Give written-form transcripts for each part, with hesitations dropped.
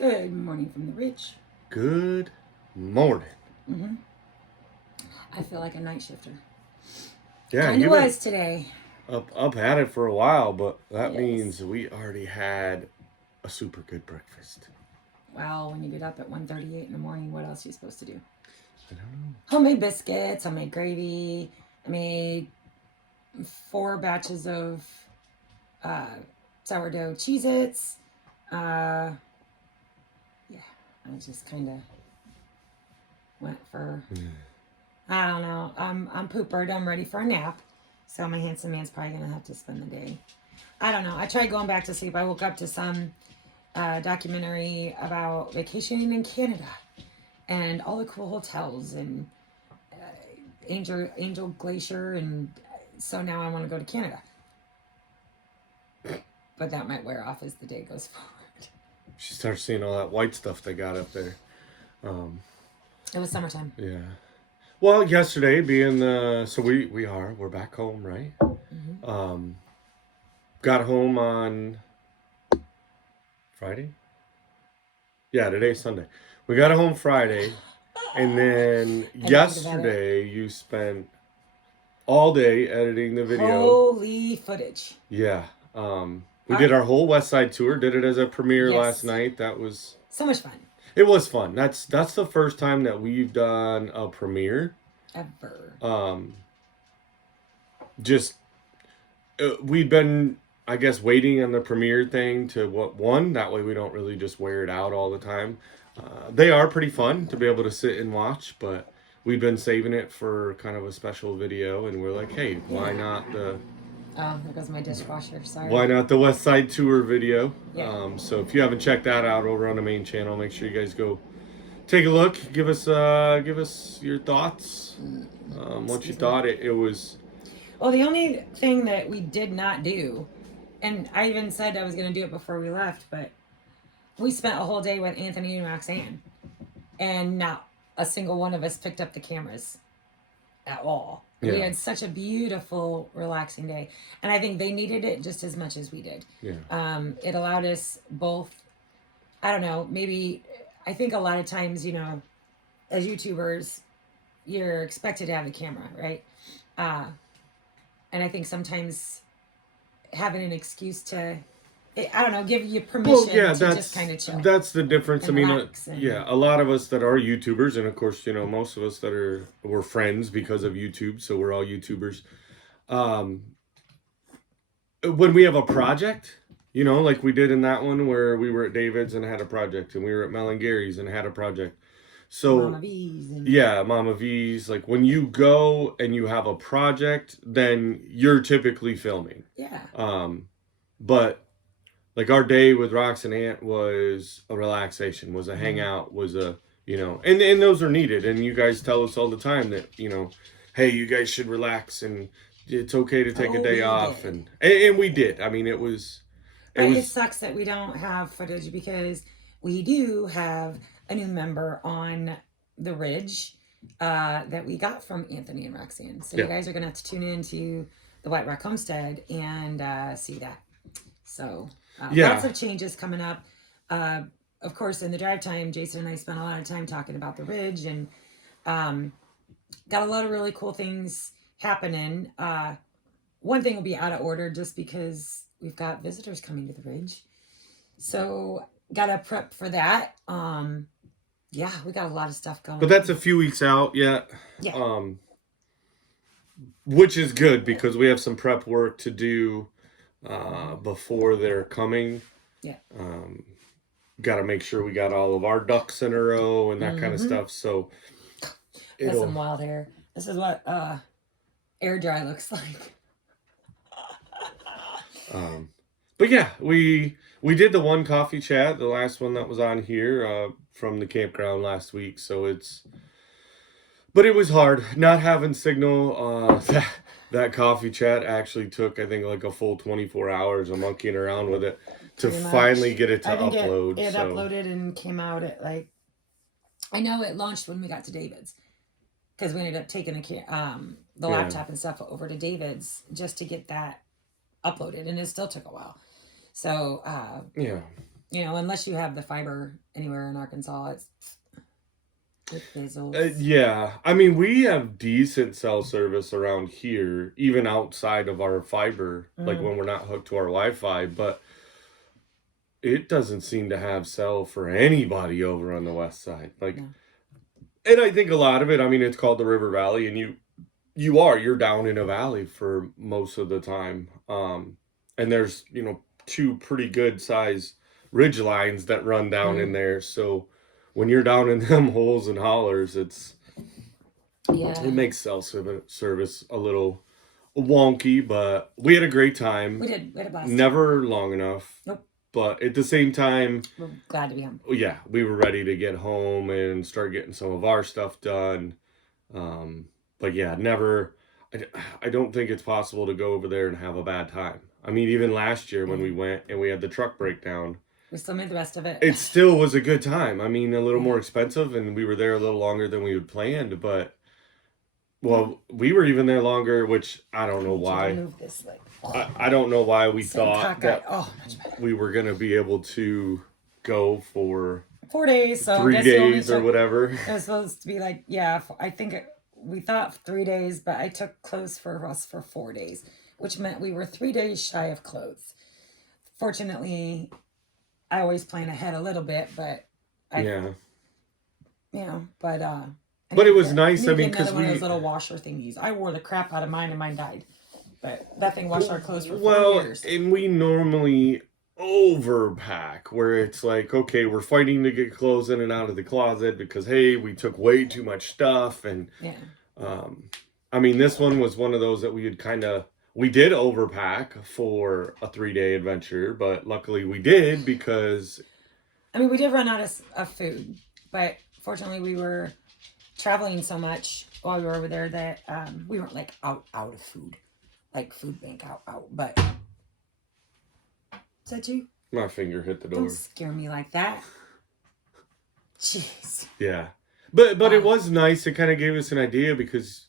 Good morning from the ridge. Good morning. Mm-hmm. I feel like a night shifter. Yeah, Kind of you've been was today. up at it for a while, but that Yes. means we already had a super good breakfast. Well, when you get up at 1:38 in the morning, what else are you supposed to do? I don't know. Homemade biscuits, homemade gravy. I made 4 batches of uh, sourdough Cheez-Its. Uh, yeah, I just kind of went for, I don't know. I'm poopered. I'm ready for a nap. So my handsome man's probably going to have to spend the day. I don't know. I tried going back to sleep. I woke up to some documentary about vacationing in Canada and all the cool hotels and Angel Glacier, and so now I want to go to Canada. But that might wear off as the day goes forward. She starts seeing all that white stuff they got up there. It was summertime. Yeah. Well, yesterday being so we're back home, right? Mm-hmm. Got home on Friday. Yeah, today's Sunday. We got home Friday, and then yesterday you spent all day editing the video. Holy footage. Yeah. We did our whole West Side tour. Did it as a premiere last night. That was so much fun. It was fun. That's the first time that we've done a premiere ever. Just we've been, I guess, waiting on the premiere thing to one. That way we don't really just wear it out all the time. They are pretty fun to be able to sit and watch, but we've been saving it for kind of a special video, and we're like, hey, why not the... Oh, there goes my dishwasher. Sorry. Why not the West Side Tour video? Yeah. So if you haven't checked that out over on the main channel, make sure you guys go take a look. Give us your thoughts. What you thought. It was... Well, the only thing that we did not do, and I even said I was going to do it before we left, but we spent a whole day with Anthony and Roxanne, and not a single one of us picked up the cameras at all. Yeah. We had such a beautiful, relaxing day, and I think they needed it just as much as we did. Yeah. It allowed us both, I don't know, maybe, I think a lot of times, you know, as YouTubers, you're expected to have the camera, right? And I think sometimes having an excuse to, I don't know, give you permission to just kind of chill. That's the difference. I mean, a lot of us that are YouTubers, and of course, you know, most of us that we're friends because of YouTube, so we're all YouTubers. When we have a project, you know, like we did in that one where we were at David's and had a project, and we were at Mel and Gary's and had a project. So Mama V's. Mama V's. Like when you go and you have a project, then you're typically filming. Yeah. But like our day with Rox and Ant was a relaxation, was a hangout, was a, you know, and those are needed. And you guys tell us all the time that, you know, hey, you guys should relax and it's okay to take a day off. And we did. I mean, it sucks that we don't have footage because we do have a new member on the Ridge that we got from Anthony and Roxanne. So you guys are going to have to tune into the White Rock Homestead and see that. So lots of changes coming up. Of course, in the drive time, Jason and I spent a lot of time talking about the Ridge and got a lot of really cool things happening. One thing will be out of order just because we've got visitors coming to the Ridge. So got to prep for that. Yeah, we got a lot of stuff going. But that's a few weeks out yet. Yeah. Which is good because we have some prep work to do before they're coming. Yeah. Got to make sure we got all of our ducks in a row and that kind of stuff. So got some wild hair. This is what air dry looks like. But yeah, we did the one coffee chat, the last one that was on here from the campground last week. So but it was hard not having signal. That coffee chat actually took, I think, like a full 24 hours of monkeying around with it to finally get it to upload. It uploaded and came out at I know it launched when we got to David's because we ended up taking the laptop and stuff over to David's just to get that uploaded, and it still took a while. So Unless you have the fiber anywhere in Arkansas, it fizzles. Yeah, I mean, we have decent cell service around here, even outside of our fiber, like Mm. when we're not hooked to our Wi-Fi, but it doesn't seem to have cell for anybody over on the west side. Like, No. and I think a lot of it, I mean, it's called the River Valley, and you're down in a valley for most of the time. And there's, two pretty good size ridge lines that run down in Mm. there. So when you're down in them holes and hollers, Yeah. it makes cell service a little wonky, but we had a great time. We did. We had a blast. Never long enough. Nope. But at the same time, We're glad to be home. yeah, we were ready to get home and start getting some of our stuff done. But yeah, never. I don't think it's possible to go over there and have a bad time. I mean, even last year when we went and we had the truck breakdown, We still made the best of it. it still was a good time. I mean, a little more expensive, and we were there a little longer than we had planned, but well, we were even there longer, which I don't know why. Move this leg. I don't know why we Same thought cockeyed. that Oh, much better. we were going to be able to go for 4 days. So 3 guess it only days or took- whatever. It was supposed to be like, yeah, I think we thought 3 days, but I took clothes for us for 4 days, which meant we were 3 days shy of clothes. Fortunately, I always plan ahead a little bit, but Yeah. but But it was nice, I mean, because because one of we those little washer thingies. I wore the crap out of mine, and mine died. But that thing washed our clothes for 4 years. and we normally overpack where it's like, okay, we're fighting to get clothes in and out of the closet because hey, we took way too much stuff. And Yeah. I mean, this one was one of those that we did overpack for a 3-day adventure, but luckily we did because I mean, we did run out of food, but fortunately we were traveling so much while we were over there that we weren't like out of food, like food bank out. But is that you? my finger hit the door. Don't scare me like that. Jeez. Yeah. But it was nice. It kind of gave us an idea because,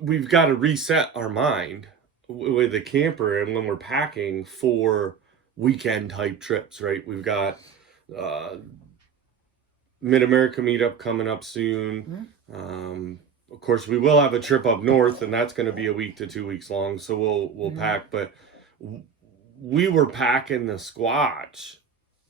we've got to reset our mind with the camper and when we're packing for weekend type trips, right? We've got Mid-America meetup coming up soon. Mm-hmm. Of course, we will have a trip up north, and that's going to be a week to 2 weeks long. So we'll pack, but we were packing the squatch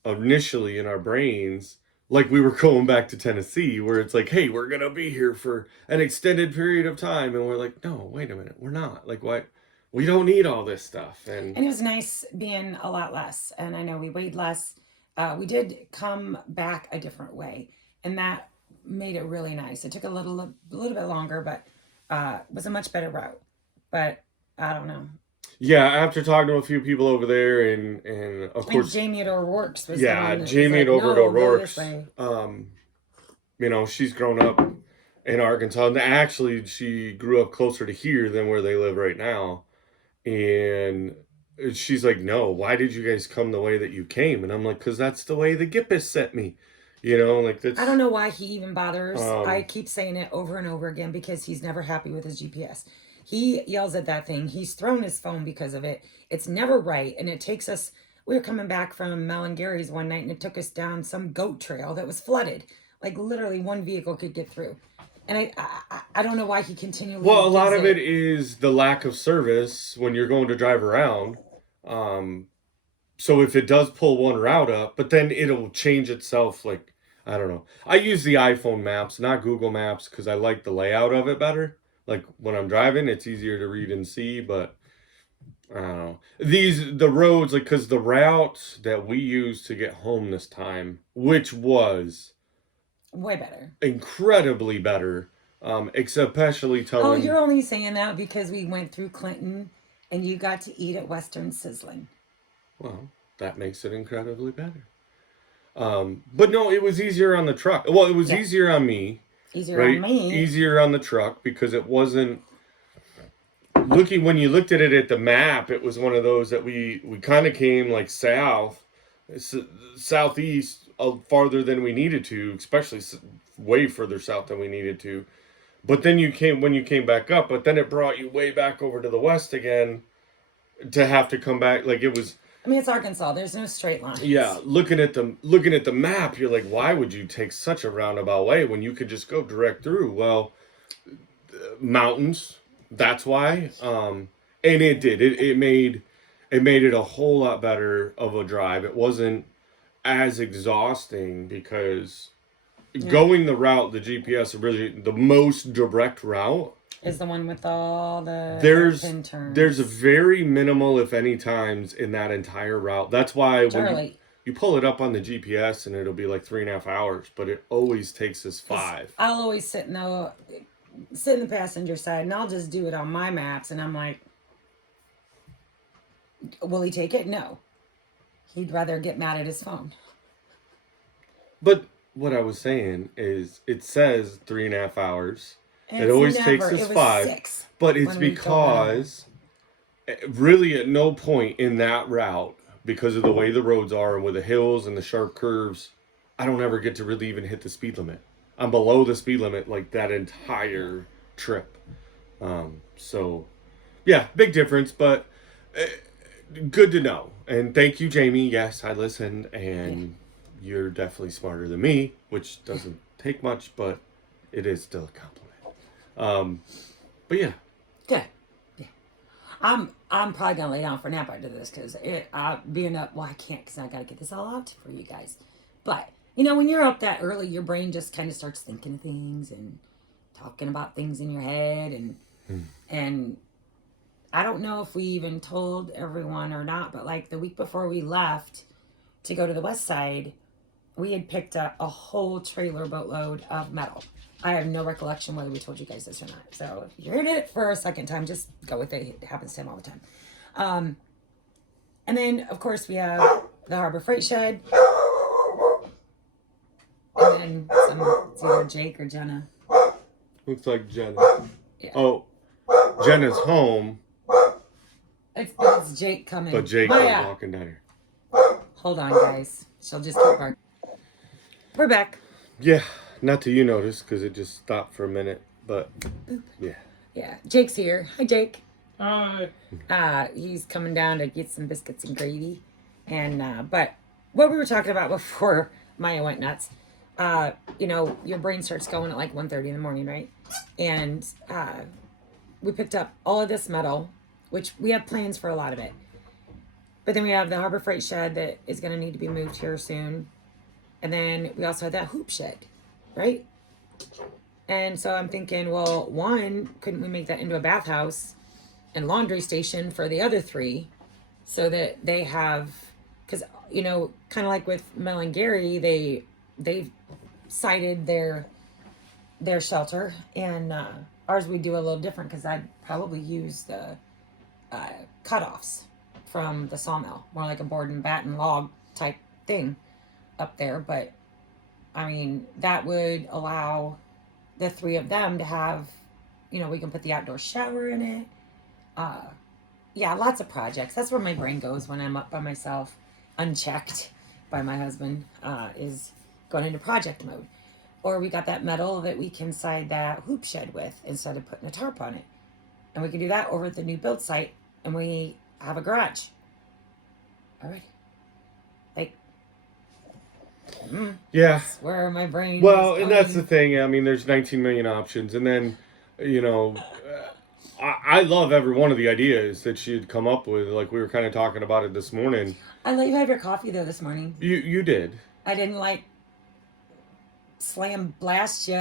initially in our brains like we were going back to Tennessee, where it's like, hey, we're going to be here for an extended period of time. And we're like, no, wait a minute. We're not. Like, what? We don't need all this stuff. And it was nice being a lot less. And I know we weighed less. We did come back a different way. And that made it really nice. It took a little bit longer, but was a much better route. But I don't know. Yeah, after talking to a few people over there, and of course, Jamie at O'Rourke's was Jamie at over at O'Rourke's. Way. She's grown up in Arkansas, and actually, she grew up closer to here than where they live right now. And she's like, "No, why did you guys come the way that you came?" And I'm like, "Cause that's the way the Gippus sent me." Like that's. I don't know why he even bothers. I keep saying it over and over again because he's never happy with his GPS. He yells at that thing. He's thrown his phone because of it. It's never right. And it takes us, we were coming back from Mel and Gary's one night and it took us down some goat trail that was flooded. Like literally one vehicle could get through. And I don't know why he continually. Well, a lot of it is the lack of service when you're going to drive around. So if it does pull one route up, but then it'll change itself. Like, I don't know. I use the iPhone maps, not Google Maps, because I like the layout of it better. Like when I'm driving, it's easier to read and see, but I don't know. The roads, like, because the route that we used to get home this time, which was way better, incredibly better, especially telling. Oh, you're only saying that because we went through Clinton and you got to eat at Western Sizzling. Well, that makes it incredibly better. But no, it was easier on the truck. Well, it was easier on me. Easier on me. Easier on the truck because it wasn't looking when you looked at it at the map. It was one of those that we kind of came like southeast farther than we needed to, especially way further south than we needed to. But then when you came back up, but then it brought you way back over to the west again. to have to come back. Like, it was, I mean, it's Arkansas. There's no straight lines. yeah, looking at the map, you're like, why would you take such a roundabout way when you could just go direct through? Well, mountains, that's why. And it did. It made it a whole lot better of a drive. It wasn't as exhausting because Yeah. going the route, the GPS, really the most direct route, Is the one with all the there's pin turns. there's a very minimal, if any, times in that entire route. That's why when Charlie. you pull it up on the GPS and it'll be like 3.5 hours, but it always takes us 5. I'll always sit in the passenger side, and I'll just do it on my maps, and I'm like, will he take it? No. He'd rather get mad at his phone. But what I was saying is, it says 3.5 hours. And It always never- takes us it was 5. 6 But it's when we drove because really at no point in that route, because of the way the roads are and with the hills and the sharp curves, I don't ever get to really even hit the speed limit. I'm below the speed limit like that entire trip. So yeah, big difference, but good to know. And thank you, Jamie. Yes, I listened, and you're definitely smarter than me, which doesn't take much, but it is still a compliment. But yeah. Good. Yeah. I'm probably gonna lay down for a nap after this because being up. Well, I can't because I gotta get this all out for you guys. But when you're up that early, your brain just kind of starts thinking of things and talking about things in your head, and I don't know if we even told everyone or not, but like the week before we left to go to the west side, we had picked up a whole trailer boatload of metal. I have no recollection whether we told you guys this or not. So if you heard it for a second time, just go with it. It happens to him all the time. And then, of course, we have the Harbor Freight Shed. And then it's either Jake or Jenna. Looks like Jenna. Yeah. Oh, Jenna's home, It's Jake coming. but Jake is Maya, walking down here. hold on, guys. She'll just keep barking. We're back. Yeah, not till you notice because it just stopped for a minute, but yeah. Yeah, Jake's here. Hi, Jake. Hi. He's coming down to get some biscuits and gravy. And but what we were talking about before Maya went nuts, your brain starts going at like 1:30 in the morning, right? And we picked up all of this metal, which we have plans for a lot of it. But then we have the Harbor Freight Shed that is going to need to be moved here soon. And then we also had that hoop shed, right? And so I'm thinking, well, one, couldn't we make that into a bathhouse and laundry station for the other 3 so that they have, because, kind of like with Mel and Gary, they've cited their shelter, and ours we do a little different because I'd probably use the cutoffs from the sawmill, more like a board and batten log type thing up there. But I mean, that would allow the 3 of them to have, we can put the outdoor shower in it. Yeah, lots of projects. That's where my brain goes when I'm up by myself, unchecked by my husband, is going into project mode. Or we got that metal that we can side that hoop shed with instead of putting a tarp on it. And we can do that over at the new build site, and we have a garage. Alrighty. Like, Yeah. that's where my brain Well, is and that's the going. thing. I mean, there's 19 million options, and then, I love every one of the ideas that she'd come up with. Like, we were kind of talking about it this morning. I let you have your coffee though this morning. You did, I didn't slam blast you.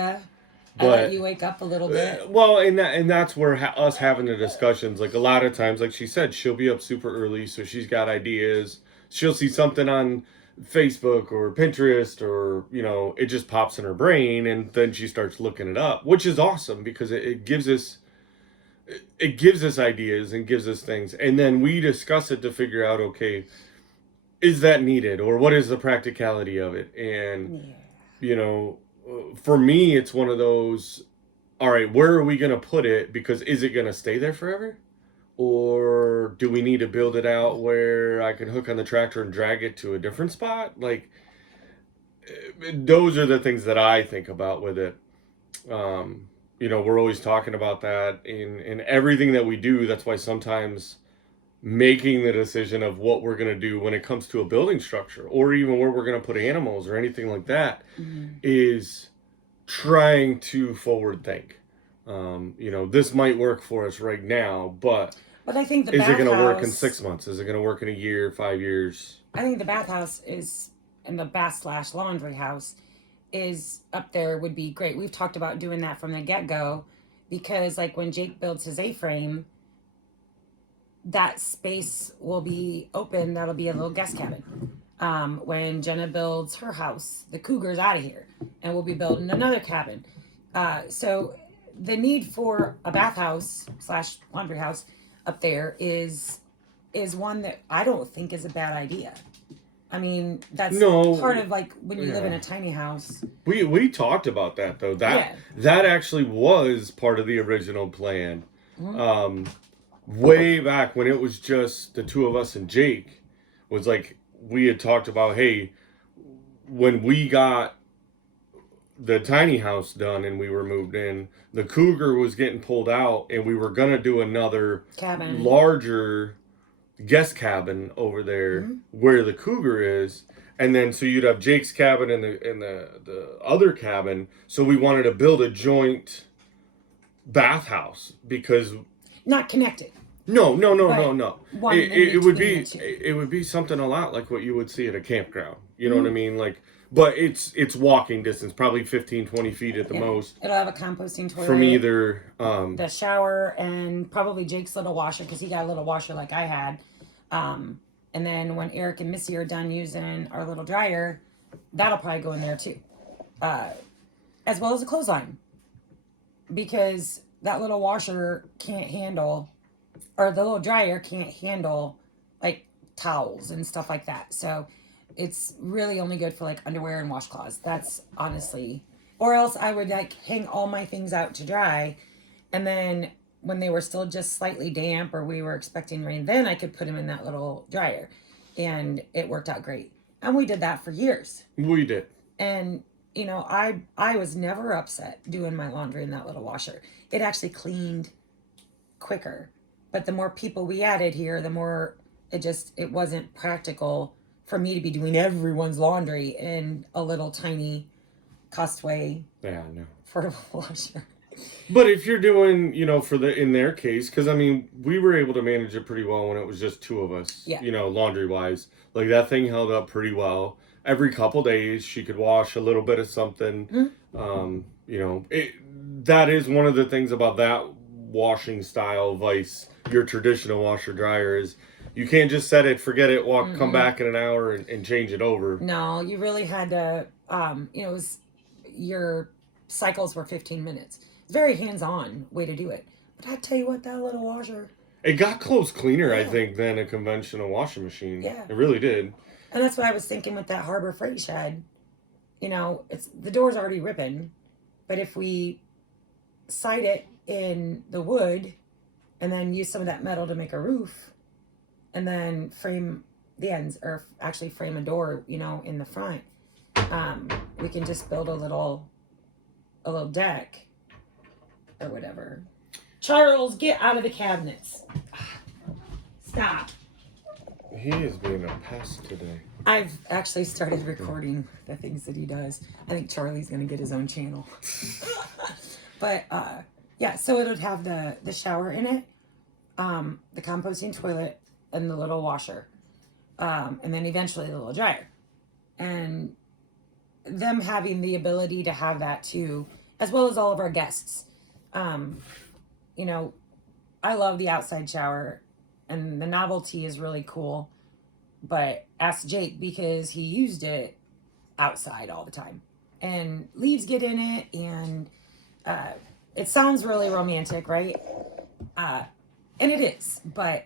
I but let you wake up a little bit. well, and that's where us having the discussions. Like, a lot of times, like she said, she'll be up super early, so she's got ideas. She'll see something on Facebook or Pinterest, or it just pops in her brain, and then she starts looking it up, which is awesome because it gives us ideas and gives us things, and then we discuss it to figure out, okay, is that needed, or what is the practicality of it? And Yeah. for me, it's one of those, all right, where are we going to put it? Because is it going to stay there forever? Or do we need to build it out where I can hook on the tractor and drag it to a different spot? Like, those are the things that I think about with it. We're always talking about that in everything that we do. That's why sometimes making the decision of what we're going to do when it comes to a building structure, or even where we're going to put animals or anything like that, is trying to forward think. This might work for us right now, but I think the is it going to work in bathhouse, 6 months? Is it going to work in a year, 5 years? I think the bathhouse is, and the bath/laundry house is up there would be great. We've talked about doing that from the get-go because like when Jake builds his A-frame, that space will be open. That'll be a little guest cabin. When Jenna builds her house, the cougar's out of here and we'll be building another cabin. So the need for a bathhouse/laundry house up there is one that I don't think is a bad idea. I mean, that's part of like when you live in a tiny house. We talked about that though. That actually was part of the original plan. Way back when it was just the two of us and Jake, was like we had talked about, hey, when we got the tiny house done and we were moved in, the cougar was getting pulled out and we were gonna do another cabin, larger guest cabin over there where the cougar is, and then so you'd have Jake's cabin and the other cabin. So we wanted to build a joint bathhouse because not connected. No. One It would be something a lot like what you would see at a campground. You know what I mean? Like, but it's walking distance, probably 15, 20 feet at the most. It'll have a composting toilet from either the shower and probably Jake's little washer because he got a little washer like I had. And then when Eric and Missy are done using our little dryer, that'll probably go in there too, as well as a clothesline, because that little washer can't handle, or the little dryer can't handle like towels and stuff like that. So it's really only good for like underwear and washcloths. That's honestly, or else I would like hang all my things out to dry, and then when they were still just slightly damp or we were expecting rain, then I could put them in that little dryer, and it worked out great. And we did that for years. We did. And I was never upset doing my laundry in that little washer. It actually cleaned quicker. But the more people we added here, the more it wasn't practical for me to be doing everyone's laundry in a little tiny Costway portable washer. But if you're doing, in their case, because I mean, we were able to manage it pretty well when it was just two of us, laundry wise. Like that thing held up pretty well. Every couple days, she could wash a little bit of something. That is one of the things about that washing style vice, your traditional washer dryer, is you can't just set it, forget it, come back in an hour and change it over. No, you really had to, your cycles were 15 minutes. It's a very hands-on way to do it. But I tell you what, that little washer, it got close cleaner, I think, than a conventional washing machine. Yeah. It really did. And that's what I was thinking with that Harbor Freight shed. It's the door's already ripping, but if we side it in the wood and then use some of that metal to make a roof and then frame the ends, or actually frame a door, in the front, we can just build a little deck or whatever. Charles, get out of the cabinets. Stop. He is being a pest today. I've actually started recording the things that he does. I think Charlie's going to get his own channel. But, so it would have the shower in it, the composting toilet, and the little washer. And then eventually the little dryer. And them having the ability to have that too, as well as all of our guests. I love the outside shower, and the novelty is really cool. But ask Jake, because he used it outside all the time, and leaves get in it, and it sounds really romantic, right? And it is, but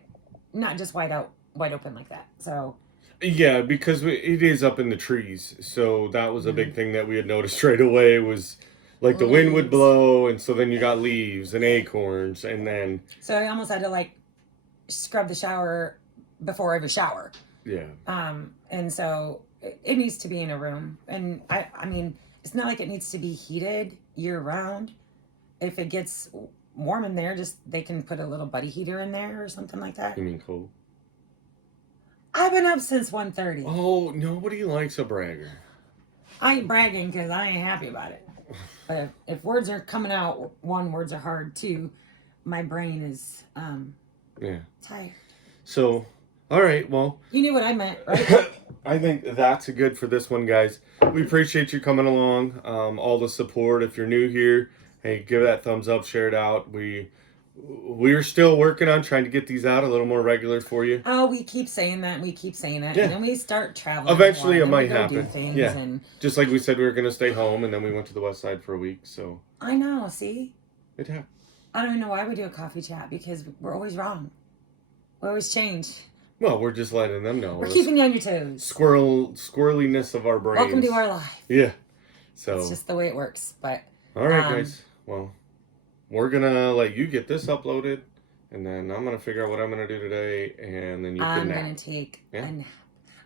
not just wide open like that. So yeah, because it is up in the trees, so that was a big thing that we had noticed right away. Was like the wind would blow, and so then you got leaves and acorns, and then so I almost had to scrub the shower before every shower. Yeah. And so it needs to be in a room, and I mean, it's not like it needs to be heated year round. If it gets warm in there, they can put a little buddy heater in there or something like that. You mean cold? I've been up since 1:30. Oh, nobody likes a bragger. I ain't bragging because I ain't happy about it. But if words are coming out, one, words are hard. Two, my brain is Yeah. tired. So, all right, well. You knew what I meant, right? I think that's a good for this one, guys. We appreciate you coming along, all the support. If you're new here, hey, give that thumbs up, share it out. We're still working on trying to get these out a little more regular for you. Oh, we keep saying that, and we keep saying that, Yeah. and then we start traveling. Eventually, more, it and then might we go do happen. things, Yeah. and Just like we said, we were going to stay home, and then we went to the west side for a week. So I know. See, it happened. I don't even know why we do a coffee chat because we're always wrong. We always change. Well, we're just letting them know. We're keeping you on your toes. Squirreliness of our brains. Welcome to our life. Yeah. So It's just the way it works. But all right, guys. Well, we're gonna let you get this uploaded, and then I'm gonna figure out what I'm gonna do today, and then you can nap. I'm gonna take Yeah? a nap.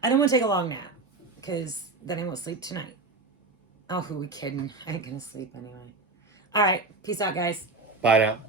I don't want to take a long nap because then I won't sleep tonight. Oh, who we kidding? I ain't gonna sleep anyway. All right, peace out, guys. Bye now.